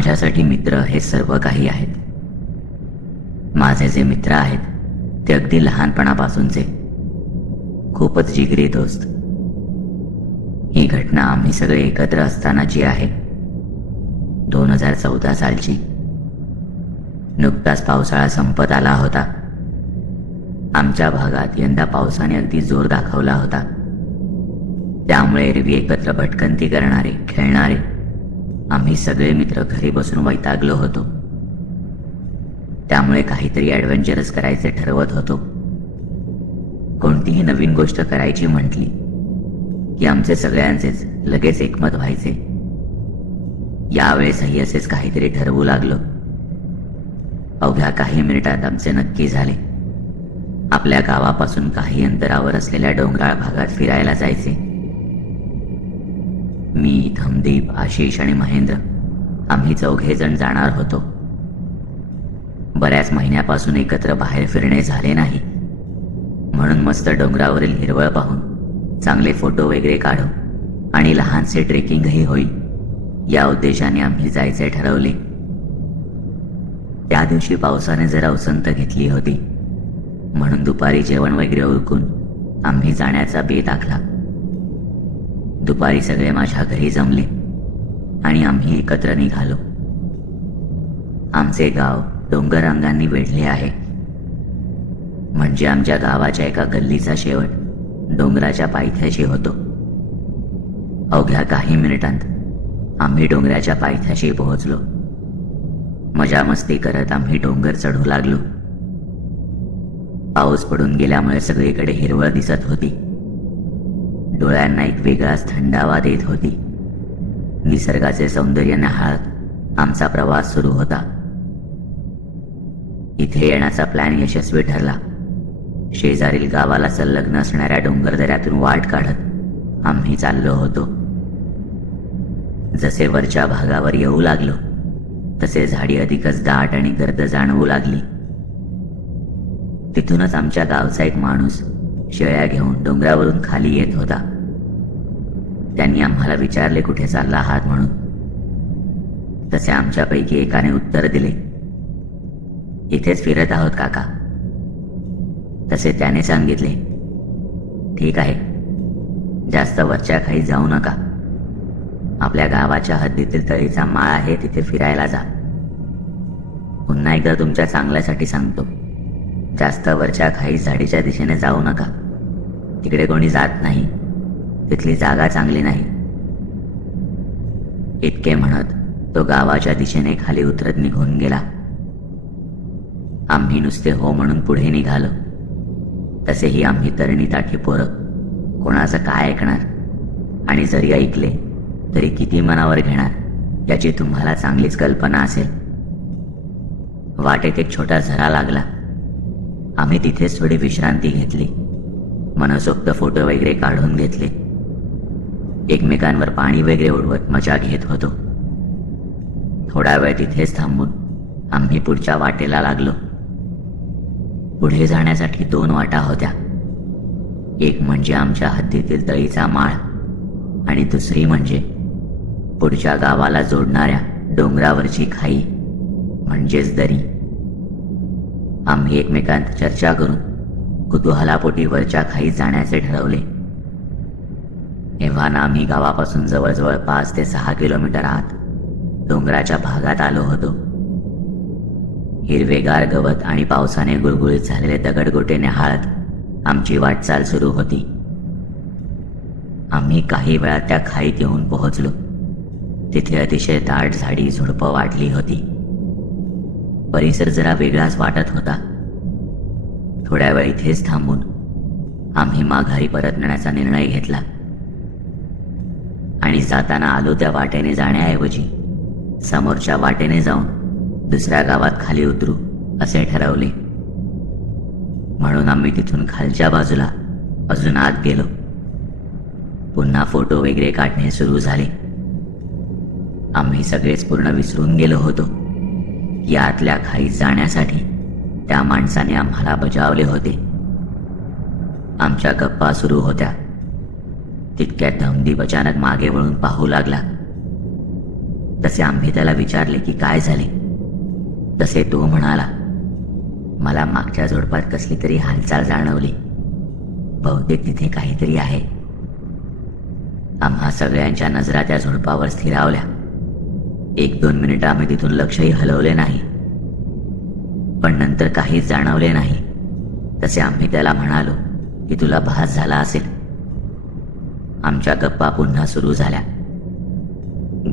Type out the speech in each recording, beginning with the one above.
माझ्यासाठी मित्र हे सर्व काही आहेत. माझे जे मित्र आहेत ते अगदी लहानपणापासूनचे खूपच जिगरी दोस्त. ही घटना आम्ही सगळे एकत्र असतानाची आहे. 2014 सालची. नुकताच पावसाळा संपत आला होता. आमच्या भागात यंदा पावसाने अगदी जोर दाखवला होता. त्यामुळे एरवी एकत्र भटकंती करणारे, खेळणारे आम्ही सगळे मित्र घरी बसून वैतागलो होतो. त्यामुळे काहीतरी ॲडव्हेंचरस करायचे ठरवत होतो. कोणतीही नवीन गोष्ट करायची म्हटली की आमचे सगळ्यांचेच लगेच एकमत व्हायचे. यावेळेसही असेच काहीतरी ठरवू लागलो. अवघ्या काही मिनिटात आमचे नक्की झाले. आपल्या गावापासून काही अंतरावर असलेल्या डोंगराळ भागात फिरायला जायचे. मी, धमदीप, आशिष आणि महेंद्र आम्ही 4घे जण जाणार होतो. बऱ्याच महिन्यापासून एकत्र बाहेर फिरणे झाले नाही, म्हणून मस्त डोंगरावरील हिरवळ पाहून चांगले फोटो वगैरे काढू आणि लहानसे ट्रेकिंगही होईल या उद्देशाने आम्ही जायचे ठरवले. त्या दिवशी पावसाने जरा उसंत घेतली होती, म्हणून दुपारी जेवण वगैरे उरकून आम्ही जाण्याचा बेत आखला. दुपारी सगळे माझ्या घरी जमले आणि आम्ही एकत्र निघालो. आमचे गाव डोंगर रांगांनी वेढले आहे. म्हणजे आमच्या गावाच्या एका गल्लीचा शेवट डोंगराच्या पायथ्याशी होतो. अवघ्या काही मिनिटांत आम्ही डोंगराच्या पायथ्याशी पोहोचलो. मजा मस्ती करत आम्ही डोंगर चढू लागलो. पाऊस पडून गेल्यामुळे सगळीकडे हिरवळ दिसत होती. डोळ्यांना एक वेगळाच थंडावा देत होती. निसर्गाचे सौंदर्य न्याहाळत आमचा प्रवास सुरू होता. इथे येण्याचा प्लॅन यशस्वी ठरला. शेजारील गावाला संलग्न असणाऱ्या डोंगरदऱ्यातून वाट काढत आम्ही चाललो होतो. जसे वरच्या भागावर येऊ लागलो तसे झाडी अधिकच दाट आणि गर्द जाणवू लागली. तिथूनच आमच्या गावचा एक माणूस शेळ्या घेऊन डोंगरावरून खाली येत होता. त्यांनी आम्हाला विचारले कुठे चालला आहात म्हणून. तसे आमच्यापैकी एकाने उत्तर दिले, इथेच फिरत आहोत काका. तसे त्याने सांगितले, ठीक आहे, जास्त वरच्या खाली जाऊ नका. आपल्या गावाच्या हद्दीतील तळीचा माळ आहे, तिथे फिरायला जा. पुन्हा एकदा तुमच्या चांगल्यासाठी सांगतो, जास्त वरच्या खाई झाडीच्या दिशेने जाऊ नका. तिकडे कोणी जात नाही, तिथली जागा चांगली नाही. इतके म्हणत तो गावाच्या दिशेने खाली उतरत निघून गेला. आम्ही नुसते हो म्हणून पुढे निघालो. तसेही आम्ही तरणी ताठी पोरं, कोणाचं काय ऐकणार, आणि जरी ऐकले तरी किती मनावर घेणार याची तुम्हाला चांगलीच कल्पना असेल. वाटेत एक छोटा झरा लागला. आम्ही तिथेच थोडी विश्रांती घेतली. मनसोक्त फोटो वगैरे काढून घेतले. एकमेकांवर पाणी वगैरे उडवत मजा घेत होतो. थोडा वेळ तिथेच थांबून आम्ही पुढच्या वाटेला लागलो. पुढे जाण्यासाठी 2 वाटा होत्या. एक म्हणजे आमच्या हद्दीतील तळीचा माळ आणि दुसरी म्हणजे पुढच्या गावाला जोडणाऱ्या डोंगरावरची खाई म्हणजेच दरी. आम्ही एकमेकांत चर्चा करून कुतूहलापोटी वरच्या खाईत जाण्याचे ठरवले. एव्हा आम्ही गावापासून जवळजवळ 5 ते 6 किलोमीटर आत डोंगराच्या भागात आलो होतो. हिरवेगार गवत आणि पावसाने गुळगुळीत झालेले दगडगोटे न्याहाळत आमची वाटचाल सुरू होती. आम्ही काही वेळात त्या खाईत येऊन पोहोचलो. तिथे अतिशय दाट झाडी झुडपं वाढली होती. परिसर जरा वेगळाच वाटत होता. थोड्या वेळ इथेच थांबून आम्ही माघारी परतण्याचा निर्णय घेतला आणि जाताना आलो त्या वाटेने जाण्याऐवजी समोरच्या वाटेने जाऊन दुसऱ्या गावात खाली उतरू असे ठरवले. म्हणून आम्ही तिथून खालच्या बाजूला अजून आत गेलो. पुन्हा फोटो वगैरे काढणे सुरू झाले. आम्ही सगळेच पूर्ण विसरून गेलो होतो की आतल्या खाईत जाण्यासाठी त्या माणसाने आम्हाला बजावले होते. आमच्या गप्पा सुरू होत्या. तितक्यात धमदीप अचानक मागे वळून पाहू लागला. तसे आम्ही त्याला विचारले की काय झाले. तसे तो म्हणाला, मला मागच्या झुडपात कसली तरी हालचाल जाणवली. बहुतेक तिथे काहीतरी आहे. आम्हा सगळ्यांच्या नजरा त्या झुडपावर स्थिरावल्या. 1-2 मिनिटं आम्ही तिथून लक्षही हलवले नाही, पण नंतर काहीच जाणवले नाही. तसे आम्ही त्याला म्हणालो की तुला भास झाला असेल. आमच्या गप्पा पुन्हा सुरू झाल्या.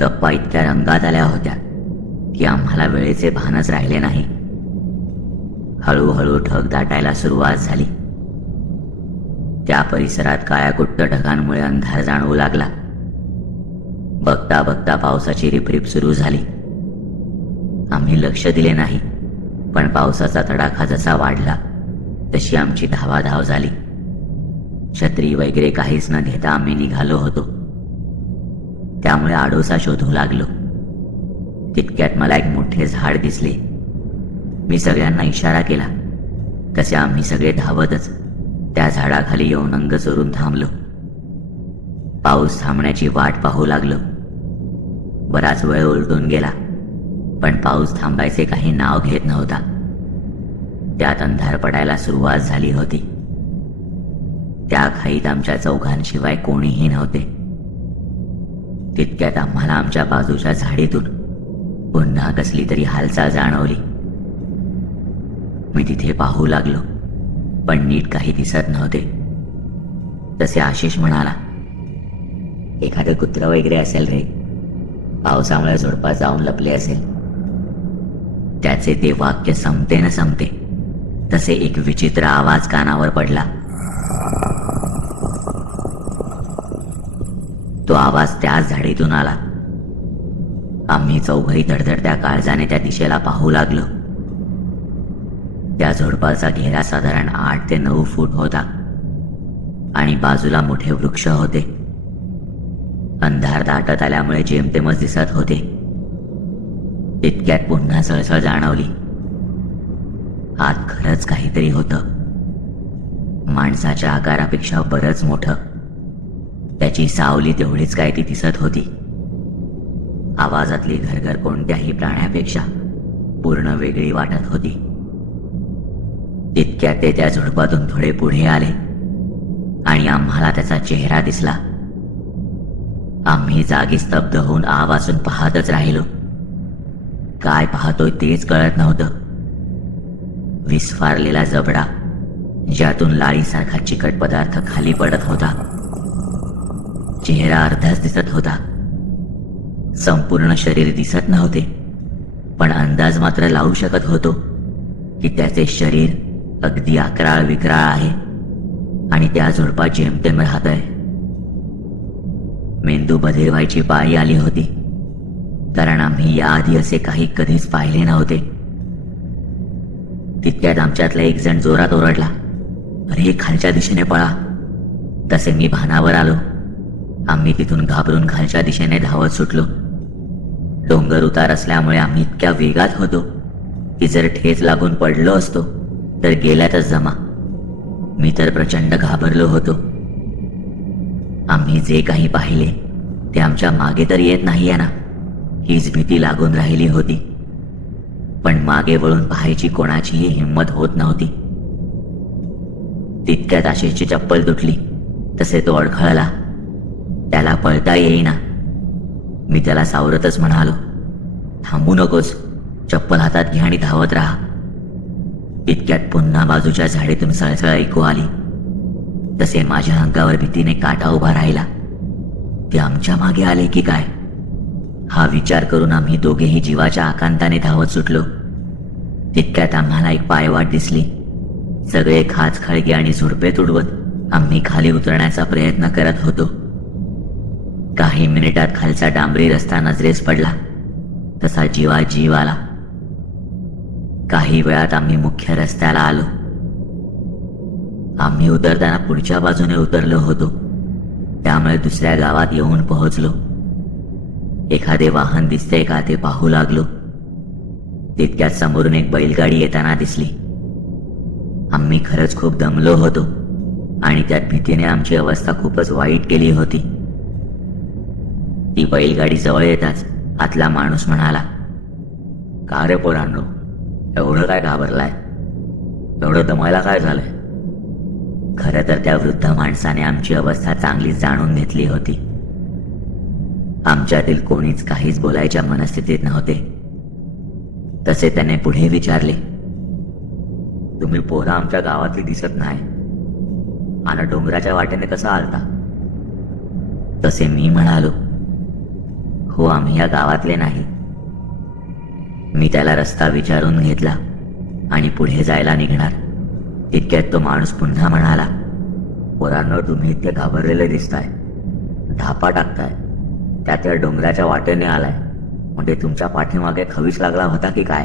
गप्पा इतक्या रंगात आल्या होत्या की आम्हाला वेळेचे भानच राहिले नाही. हळूहळू ढग दाटायला सुरुवात झाली. त्या परिसरात काळ्याकुट्ट ढगांमुळे अंधार जाणवू लागला. बघता बघता पावसाची रिपरिप सुरू झाली. आम्ही लक्ष दिले नाही, पण पावसाचा तडाखा जसा वाढला तशी आमची धावाधाव झाली. छत्री वगैरे काहीच न घेता आम्ही निघालो होतो. त्यामुळे आडोसा शोधू लागलो. तितक्यात मला एक मोठे झाड दिसले. मी सगळ्यांना इशारा केला. तसे आम्ही सगळे धावतच त्या झाडाखाली येऊन अंग चोरून थांबलो. पाऊस थांबण्याची वाट पाहू लागलो. बराच वेळ उलटून गेला, पण पाऊस थांबायचे काही नाव घेत नव्हता. त्यात अंधार पडायला सुरुवात झाली होती. त्या घाईत आमच्या चौघांशिवाय कोणीही नव्हते. तितक्यात आम्हाला आमच्या बाजूच्या झाडीतून पुन्हा कसली तरी हालचाल जाणवली. मी तिथे पाहू लागलो, पण नीट काही दिसत नव्हते. तसे आशिष म्हणाला, एखादं कुत्रं वगैरे असेल रे, पावसामुळे झुडपात जाऊन लपले असेल. त्याचे ते वाक्य संपते न संपते तसे एक विचित्र आवाज कानावर पडला. तो आवाज त्याच झाडीतून आला. आम्ही चौघही धडधडत्या काळजाने त्या दिशेला पाहू लागलो. त्या झुडपाचा घेरा साधारण 8 ते 9 फूट होता आणि बाजूला मोठे वृक्ष होते. अंधार दाटत आल्यामुळे जेमतेमच दिसत होते. तितक्यात पुन्हा सळसळ जाणवली. आत खरंच काहीतरी होतं. माणसाच्या आकारापेक्षा बरंच मोठं. त्याची सावली तेवढीच काय ती दिसत होती. आवाजातली घरघर कोणत्याही प्राण्यापेक्षा पूर्ण वेगळी वाटत होती. तितक्यात ते त्या झुडपातून थोडे पुढे आले आणि आम्हाला त्याचा चेहरा दिसला. आम्ही जागी स्तब्ध होऊन आवाजून पाहतच राहिलो. काय पाहतोय तेच कळत नव्हतं. विस्फारलेला जबडा, ज्यातून लाळीसारखा चिकट पदार्थ खाली पडत होता. चेहरा अर्धाच दिसत होता. संपूर्ण शरीर दिसत नव्हते, पण अंदाज मात्र लावू शकत होतो की त्याचे शरीर अगदी अकराळ विक्राळ आहे आणि त्या झुडपात जेमतेम राहत आहे. मेंदू बधीर व्हायची पाळी आली होती, कारण आम्ही याआधी असे काही कधीच पाहिले नव्हते. तितक्यात आमच्यातला एक जण जोरात ओरडला, अरे खालच्या दिशेने पळा. तसे मी भानावर आलो. आम्ही तिथून घाबरून खालच्या दिशेने धावत सुटलो. डोंगर उतार असल्यामुळे आम्ही इतक्या वेगात होतो की जर ठेच लागून पडलो असतो तर गेल्यातच जमा. मी तर प्रचंड घाबरलो होतो. आम्ही जे काही पाहिले ते आमच्या मागे तर येत नाहीये ना, हीच भीती लागून राहिली होती. पण मागे वळून पाहायची कोणाचीही हिंमत होत नव्हती. तितक्यात आशिषची चप्पल तुटली. तसे तो अडखळला. त्याला पळता येईना. मी त्याला सावरतच म्हणालो, थांबू नकोस, चप्पल हातात घे आणि धावत राहा. इतक्यात पुन्हा बाजूच्या झाडीतून सळसळ ऐकू आली. तसे माझ्या अंगावर भीतीने काटा उभा राहिला. ते आमच्या मागे आले की काय, हा विचार करून आम्ही दोघेही जीवाच्या आकांताने धावत सुटलो. तितक्यात आम्हाला एक पायवाट दिसली. सगळे खाच खळगे आणि झुडपे तुडवत आम्ही खाली उतरण्याचा प्रयत्न करत होतो. काही मिनिटात खालचा डांबरी रस्ता नजरेस पडला. तसा जीवात जीव आला. काही वेळात आम्ही मुख्य रस्त्याला आलो. आम्ही उतरताना पुढच्या बाजूने उतरलो होतो, त्यामुळे दुसऱ्या गावात येऊन पोहोचलो. एखादे वाहन दिसते का ते पाहू लागलो. तितक्यात समोरून एक बैलगाडी येताना दिसली. आम्ही खरंच खूप दमलो होतो आणि त्यात भीतीने आमची अवस्था खूपच वाईट केली होती. ती बैलगाडी जवळ येताच आतला माणूस म्हणाला, का रे पोरांनो, एवढं काय घाबरलाय? एवढं दमायला काय झालंय? खरं तर त्या वृद्ध माणसाने आमची अवस्था चांगलीच जाणून घेतली होती. आमच्यातील कोणीच काहीच बोलायच्या मनस्थितीत नव्हते. तसे त्याने पुढे विचारले, तुम्ही पोरं आमच्या गावातली दिसत नाही आणि डोंगराच्या वाटेने कसा आलता? तसे मी म्हणालो, हो, आम्ही या गावातले नाही. मी त्याला रस्ता विचारून घेतला आणि पुढे जायला निघणार तितक्यात तो माणूस पुन्हा म्हणाला, पोरांनो, तुम्ही इतके घाबरलेले दिसताय, धापा टाकताय, त्या डोंगराच्या वाटेने आलाय म्हणजे तुमच्या पाठीमागे खवीस लागला होता की काय?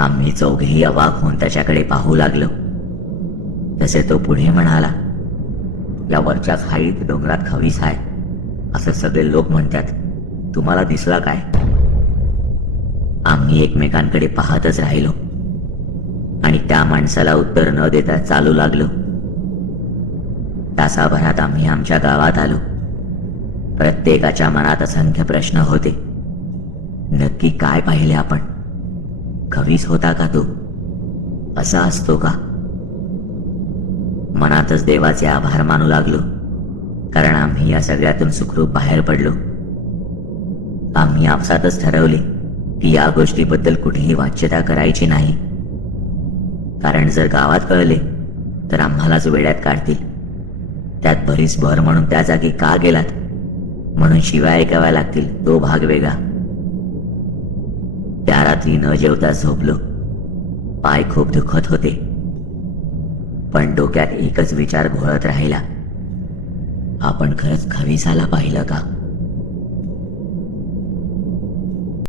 आम्ही चौघेही अवाक होऊन त्याच्याकडे पाहू लागलो. तसे तो पुढे म्हणाला, या वरच्या खाईत डोंगरात खवीस आहे असं सगळे लोक म्हणतात, तुम्हाला दिसला काय? आम्ही एकमेकांकडे पाहतच राहिलो आणि त्या माणसाला उत्तर न देता चालू लागलो. तासाभरात आम्ही आमच्या गावात आलो. प्रत्येकाच्या मनात असंख्य प्रश्न होते. नक्की काय पाहिले आपण? खवीस होता का तो? असा असतो का? मनातच देवाचे आभार मानू लागलो, कारण आम्ही या सगळ्यातून सुखरूप बाहेर पडलो. आम्ही आपसातच ठरवले की या गोष्टीबद्दल कुठेही वाच्यता करायची नाही, कारण जर गावात कळले तर आम्हालाच वेड्यात काढतील. त्यात बरीच भर म्हणून त्या जागी का गेलात म्हणून शिवाय ऐकाव्या लागतील, तो भाग वेगळा. त्या रात्री न जेवता झोपलो. पाय खूप दुखत होते, पण डोक्यात एकच विचार घोळत राहिला, आपण खरंच खवीसाला पाहिलं का?